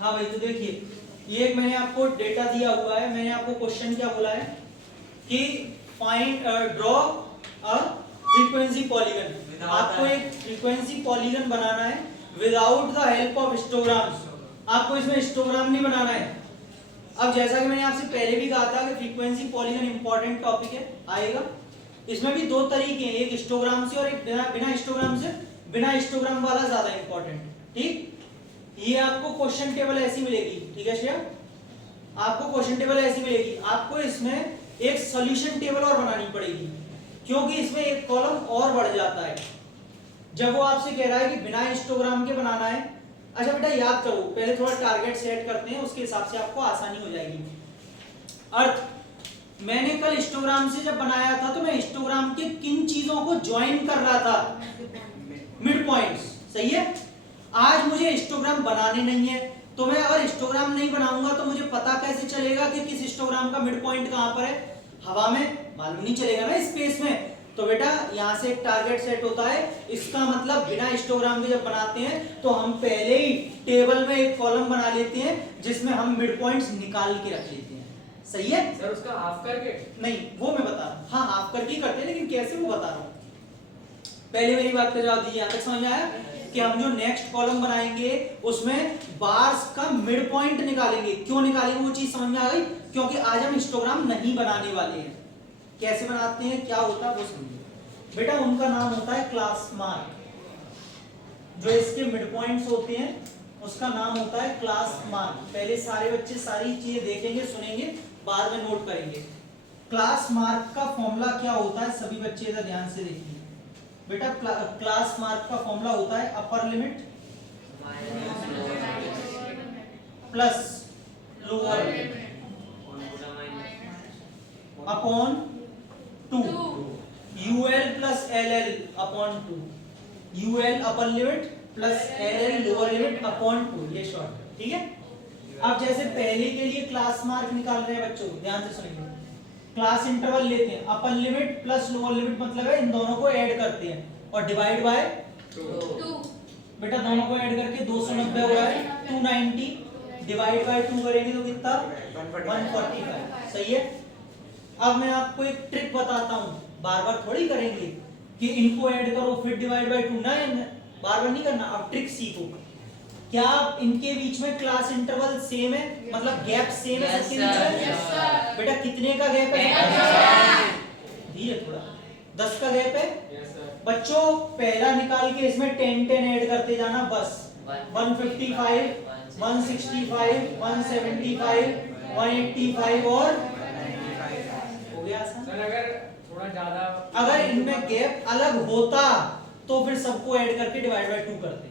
हाँ भाई, तो देखिए ये एक मैंने आपको डेटा दिया हुआ है। मैंने आपको क्वेश्चन क्या बोला है कि find draw a frequency polygon. आपको एक फ्रीक्वेंसी पॉलीगन बनाना है without the help of histograms. आपको इसमें हिस्टोग्राम नहीं बनाना है। अब जैसा कि मैंने आपसे पहले भी कहा था कि फ्रीक्वेंसी पॉलीगन इंपॉर्टेंट टॉपिक है, आएगा। इसमें भी दो तरीके हैं, एक हिस्टोग्राम से और एक बिना हिस्टोग्राम से। बिना हिस्टोग्राम वाला ज्यादा इंपॉर्टेंट। ठीक, ये आपको क्वेश्चन टेबल ऐसी मिलेगी। ठीक है श्रेया, आपको क्वेश्चन टेबल ऐसी मिलेगी। आपको इसमें एक सॉल्यूशन टेबल और बनानी पड़ेगी, क्योंकि इसमें एक कॉलम और बढ़ जाता है जब वो आपसे कह रहा है कि बिना हिस्टोग्राम के बनाना है। अच्छा बेटा याद करो, पहले थोड़ा टारगेट सेट करते हैं, उसके हिसाब से आपको आसानी हो जाएगी। अर्थ, मैंने कल हिस्टोग्राम से जब बनाया था तो मैं हिस्टोग्राम के किन चीजों को ज्वाइन कर रहा था? Mid points. सही है। आज मुझे हिस्टोग्राम बनाने नहीं है, तो मैं अगर हिस्टोग्राम नहीं बनाऊंगा तो मुझे पता कैसे चलेगा कि किस हिस्टोग्राम का मिड पॉइंट कहां पर है? हवा में मालूम नहीं चलेगा ना, स्पेस में। तो बेटा यहां से एक टारगेट सेट होता है। इसका मतलब बिना हिस्टोग्राम के जब बनाते हैं तो हम पहले ही टेबल में एक कॉलम बना लेते हैं जिसमें हम मिड पॉइंट्स निकाल के रख लेते हैं। सही है सर, उसका हाफ करके? नहीं, वो मैं बता रहा हूं। हाँ, हाफ करके ही करते हैं, लेकिन कैसे वो बता रहा हूं। पहले मेरी बात का जवाब दीजिए। यहां तक समझ में आया कि हम जो नेक्स्ट कॉलम बनाएंगे उसमें बार्स का मिड पॉइंट निकालेंगे। क्यों निकालेंगे वो चीज समझ में आ गई? क्योंकि आज हम हिस्टोग्राम नहीं बनाने वाले हैं। कैसे बनाते हैं, क्या होता है वो समझिए। बेटा उनका नाम होता है क्लास मार्क। जो इसके मिड पॉइंट्स होते हैं उसका नाम होता है क्लास मार्क। पहले सारे बच्चे सारी चीजें देखेंगे, सुनेंगे, बाद में नोट करेंगे। क्लास मार्क का फॉर्मूला क्या होता है, सभी बच्चे इधर ध्यान से देखिए। बेटा क्लास मार्क का फॉर्मूला होता है upper limit plus lower limit upon 2, UL plus LL upon 2, UL upper limit plus LL lower limit upon 2, ये शॉर्ट। ठीक है। अब जैसे पहले के लिए क्लास मार्क निकाल रहे हैं बच्चों, ध्यान से सुनिए। क्लास इंटरवल लेते हैं, अपर लिमिट प्लस लोअर लिमिट मतलब है इन दोनों को ऐड करते हैं और डिवाइड बाय 2। बेटा दोनों को ऐड करके 290 हो रहा है, 290 डिवाइड बाय 2 करेंगे तो कितना? 145। सही है। अब मैं आपको एक ट्रिक बताता हूं, बार बार थोड़ी करेंगे कि इनको ऐड करो फिर डिवाइड बाय 2, ना बार बार नहीं करना। अब ट्रिक सीखो। क्या इनके बीच में क्लास इंटरवल सेम है, मतलब गैप सेम है सबके बीच में? बेटा कितने का गैप है? धीरे थोड़ा, 10 का गैप है। बच्चों पहला निकाल के इसमें 10 ऐड करते जाना बस। 155, 165, 175, 185 और हो गया आसान। सर अगर थोड़ा ज्यादा, अगर इनमें गैप अलग होता तो फिर सबको ऐड करके डिवाइड बाय 2 करते,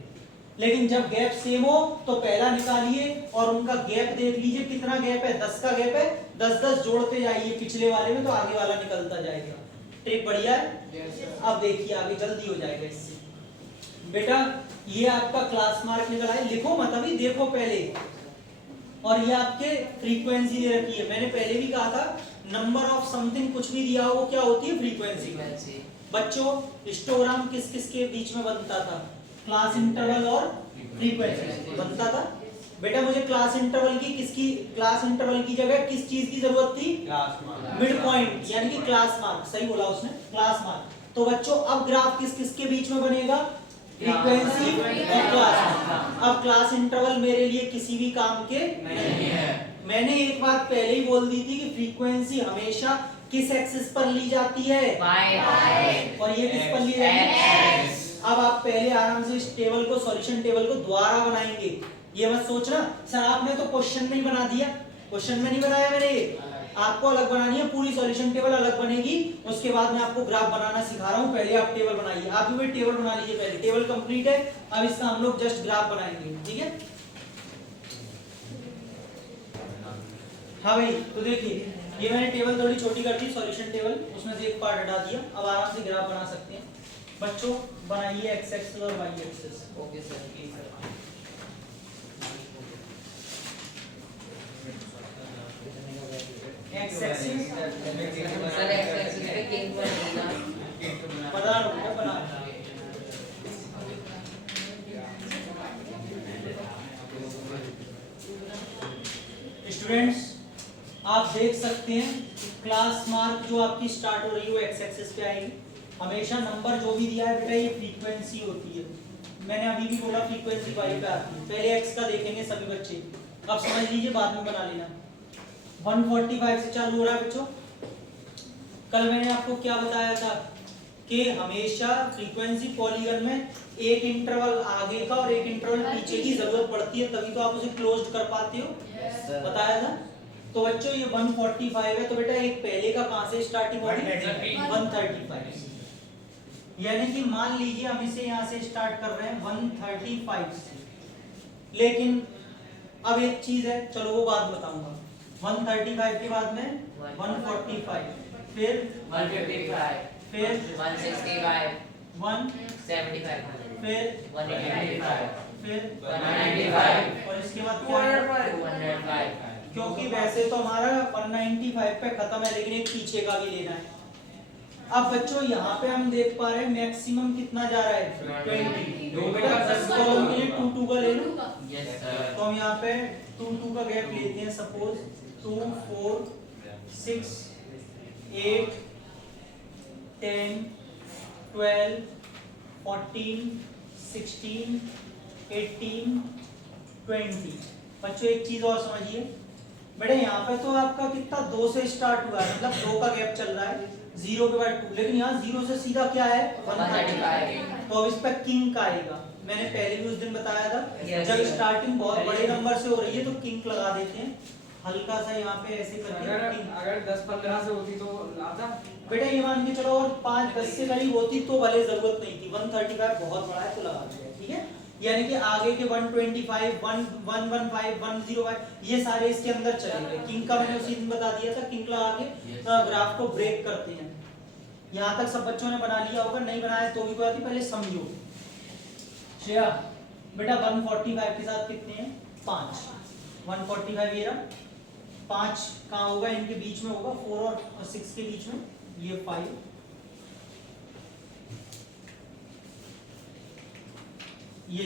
लेकिन जब गैप सेम हो तो पहला निकालिए और उनका गैप देख लीजिए कितना गैप है। 10 का गैप है, 10 जोड़ते जाइए पिछले वाले में तो आगे वाला निकलता जाएगा। ट्रिक बढ़िया है। अब देखिए आगे जल्दी हो जाएगा इससे। बेटा ये आपका क्लास मार्क निकला है, लिखो मत अभी, देखो पहले। और ये आपके फ्रीक्वेंसी दे रखी है। मैंने पहले भी कहा था नंबर ऑफ समथिंग कुछ भी दिया हो क्या होती है? फ्रीक्वेंसी। बच्चों हिस्टोग्राम किस किस के बीच में बनता था? क्लास इंटरवल और फ्रीक्वेंसी बनता था। बेटा मुझे क्लास इंटरवल की जगह किस चीज की जरूरत थी? Class mark. मिड पॉइंट यानी कि क्लास मार्क। सही बोला उसने, क्लास मार्क। तो बच्चों अब ग्राफ किस किस के बीच में बनेगा? फ्रीक्वेंसी और क्लास मार्क। अब क्लास इंटरवल मेरे लिए किसी भी काम के नहीं है। मैंने एक बात पहले ही बोल दी थी कि फ्रीक्वेंसी हमेशा किस एक्सिस पर ली जाती है? Y। और ये किस पर ली जाती है? अब आप पहले आराम से इस टेबल को, सॉल्यूशन टेबल को दोबारा बनाएंगे। ये मत सोचना सर आपने तो क्वेश्चन में ही बना दिया। क्वेश्चन में नहीं बनाया मैंने, आपको अलग बनानी है। पूरी सॉल्यूशन टेबल अलग बनेगी। उसके बाद मैं आपको ग्राफ बनाना सिखा रहा हूं। पहले आप टेबल बनाइए, आप भी टेबल बना लीजिए। पहले टेबल कंप्लीट है, अब इसका हम लोग जस्ट ग्राफ बनाएंगे। ठीक है। हाँ भाई, तो देखिए ये मैंने टेबल थोड़ी छोटी कर दी, सॉल्यूशन टेबल, उसमें से एक पार्ट हटा दिया। अब आराम से ग्राफ बना सकते हैं। बच्चों बनाइए एक्स एक्सिस और Y axis. Okay sir. X axis sir X axis पे किंग पर देना। बना लो, क्या बना? स्टूडेंट्स आप देख सकते हैं क्लास मार्क जो आपकी स्टार्ट हो रही है वो एक्स एक्सिस पे आएगी। हमेशा नंबर जो भी दिया है बेटा ये फ्रीक्वेंसी होती है। मैंने अभी भी बोला फ्रीक्वेंसी वाई पे आती है। पहले एक्स का देखेंगे सभी बच्चे, अब समझ लीजिए बाद में बना लेना। 145 से चालू हो रहा है बच्चों। कल मैंने आपको क्या बताया था कि हमेशा फ्रीक्वेंसी पॉलीगन में एक इंटरवल आगे का और एक इंटरवल पीछे की जरूरत पड़ती है, तभी तो आप उसे क्लोज कर पाते हो। बताया था। तो बच्चों ये 145 है, तो बेटा एक पहले का कहां से स्टार्टिंग होगी? 135। यानी कि मान लीजिए हम इसे यहां से स्टार्ट कर रहे हैं 135 से, लेकिन अब एक चीज है, चलो वो बात बताऊंगा। 135 के बाद में 145, फिर 155, फिर 165, 175, 75, फिर 185, फिर 195, और इसके बाद क्या है? 205, क्योंकि वैसे तो हमारा 195 पे खत्म है, लेकिन एक पीछे का भी लेना है। अब बच्चों यहाँ पे हम देख पा रहे हैं मैक्सिमम कितना जा रहा है? 20। दो बेटा का 10 कॉलम के लिए 2 2 का ले लो। yes sir, तो हम यहाँ पे 2 2 का गैप लेते हैं। सपोज 2 4 6 8 10 12 14 16 18 20। बच्चों एक चीज और समझिए बेटा, यहाँ पे तो आपका कितना 2 से स्टार्ट हुआ है, मतलब 2 का गैप चल रहा है, 0 के बाद 2, लेकिन यहाँ 0 से सीधा क्या है? 135। तो अब इस पे किंग का आएगा। मैंने पहले भी उस दिन बताया था, Yes, जब sir. स्टार्टिंग बहुत बड़े नंबर से हो रही है तो किंग लगा देते हैं, हल्का सा यहाँ पे ऐसे करके किंग। अगर 10-15 से होती तो लाता। बेटा ये मान के चलो और 5-10 से करीब होती तो भले जरूरत नहीं थी। 135 बहुत बड़ा है तो लगा दिया, ठीक है। यानी कि आगे के 125 115 105 ये सारे इसके अंदर चलेंगे। किंग का मैंने उसी दिन बता दिया था, किंग लगा के ग्राफ को ब्रेक करते हैं। यहाँ तक सब बच्चों ने बना लिया होगा, नहीं बनाया तो भी कोई बात नहीं, पहले समझो। श्रेया बेटा 145 के साथ कितने हैं? 5। 145 ये रहा, 5 कहाँ होगा? इनके बीच में होगा, 4 और 6 के बीच में, ये 5। ये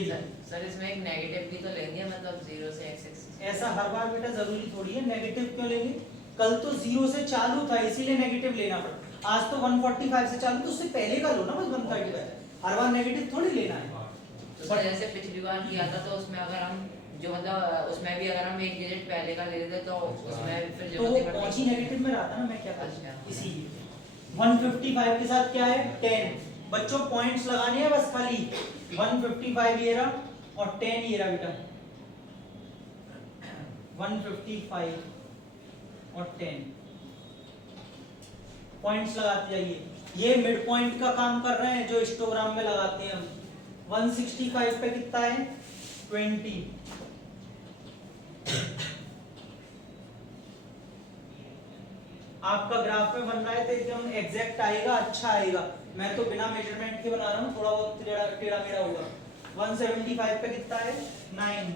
सर इसमें एक नेगेटिव भी तो लेंगे, मतलब 0 से x एक्सिस। ऐसा हर बार बेटा जरूरी थोड़ी है। नेगेटिव क्यों लेंगे? कल तो 0 से चालू था इसीलिए नेगेटिव लेना पड़ा। आज तो 145 से चालू, तो उससे पहले का लो ना बस 135। हर बार नेगेटिव थोड़ी लेना है। तो सर जैसे पिछली बार किया था तो उसमें अगर हम जो मतलब उसमें भी अगर हम एक डिजिट पहले का ले लेते तो उसमें फिर तो वो जरूरत कौन सी नेगेटिव में रहा था ना, मैं क्या अच्छा। करूं इसीलिए। 155 के साथ क्या है? 10। बच्चों पॉइंट्स लगाने हैं बस खाली। 155 ये रहा और 10 ये रहा बेटा। 155 और 10 पॉइंट्स लगाते जाइए। ये मिड पॉइंट का काम कर रहे हैं जो हिस्टोग्राम में लगाते हैं हम। 165 पे कितना है? 20। आपका ग्राफ में बन रहा है तो एकदम एग्जैक्ट आएगा, अच्छा आएगा। मैं तो बिना मेजरमेंट के बना रहा हूँ, थोड़ा बहुत टेढ़ा मेढ़ा होगा। 175 पे कितना है? 9।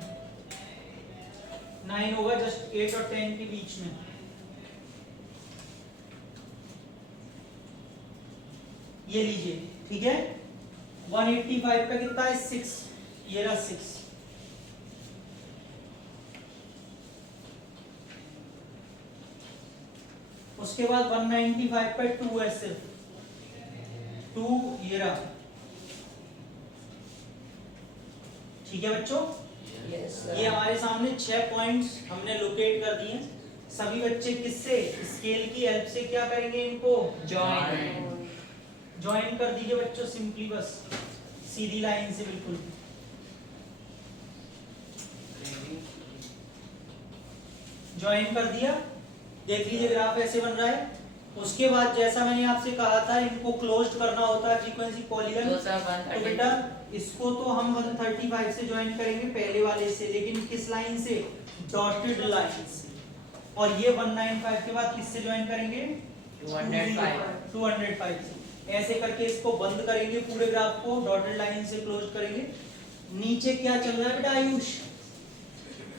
9 होगा जस्ट 8 और 10 के बीच में। ये लीजिए, ठीक है। 185 पे कितना है? 6। ये रहा 6। उसके बाद 195 पे 2 है सिर्फ 2, ये रहा। ठीक है बच्चों, ये हमारे सामने 6 पॉइंट्स हमने लोकेट कर दिए। सभी बच्चे किससे? स्केल की हेल्प से क्या करेंगे? इनको ज्वाइन कर दीजिए बच्चों, सिंपली बस सीधी लाइन से बिल्कुल। ज्वाइन कर दिया, देख लीजिए ग्राफ ऐसे बन रहा है। उसके बाद जैसा मैंने आपसे कहा था इनको क्लोज करना होता है फ्रीक्वेंसी पॉलीगन। तो बेटा इसको तो हम 135 से ज्वाइन करेंगे पहले वाले से, लेकिन किस लाइन से? डॉटेड लाइन से। और ये 195 के बाद किससे ज्वाइन करेंगे? 205 से। ऐसे करके इसको बंद करेंगे, पूरे ग्राफ को डॉटेड लाइन से क्लोज करेंगे। नीचे क्या चल रहा है बेटा आयुष?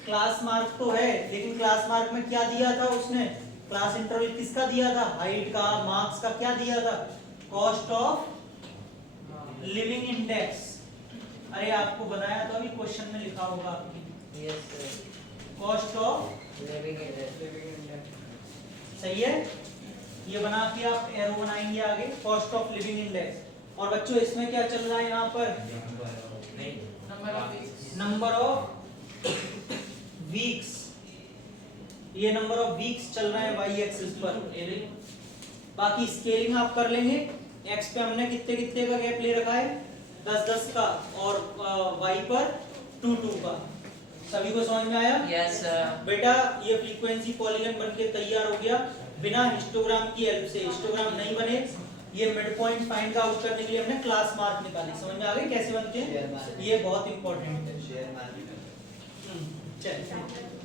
क्लास मार्क तो है, लेकिन क्लास मार्क में क्या दिया था उसने? क्लास इंटरवल किसका दिया था? हाइट का। मार्क्स का क्या दिया था? Cost of living index. अरे आपको बनाया तो अभी क्वेश्चन में लिखा होगा आपकी। Yes sir. Cost of living index. सही है, ये बना के आप एरो बनाएंगे आगे, कॉस्ट ऑफ लिविंग इंडेक्स। और बच्चों इसमें क्या चल रहा है यहाँ पर, नंबर ऑफ वीक्स, ये नंबर ऑफ वीक्स चल रहा है वाई एक्सिस पर। बाकी स्केलिंग आप कर लेंगे, एक्स पे हमने कितने कितने का गैप ले रखा है, 10-10 का, और वाई पर 2-2 का। सभी को समझ में आया? यस बेटा ये फ्रीक्वेंसी पॉलीगन बनके तैयार हो गया बिना हिस्टोग्राम की हेल्प से। हिस्टोग्राम नहीं बने, ये मिड पॉइंट फाइंड आउट करने के लिए हमने क्लास मार्क निकाली। समझ में आ गई कैसे बनते हैं, ये बहुत इंपॉर्टेंट है। चलिए।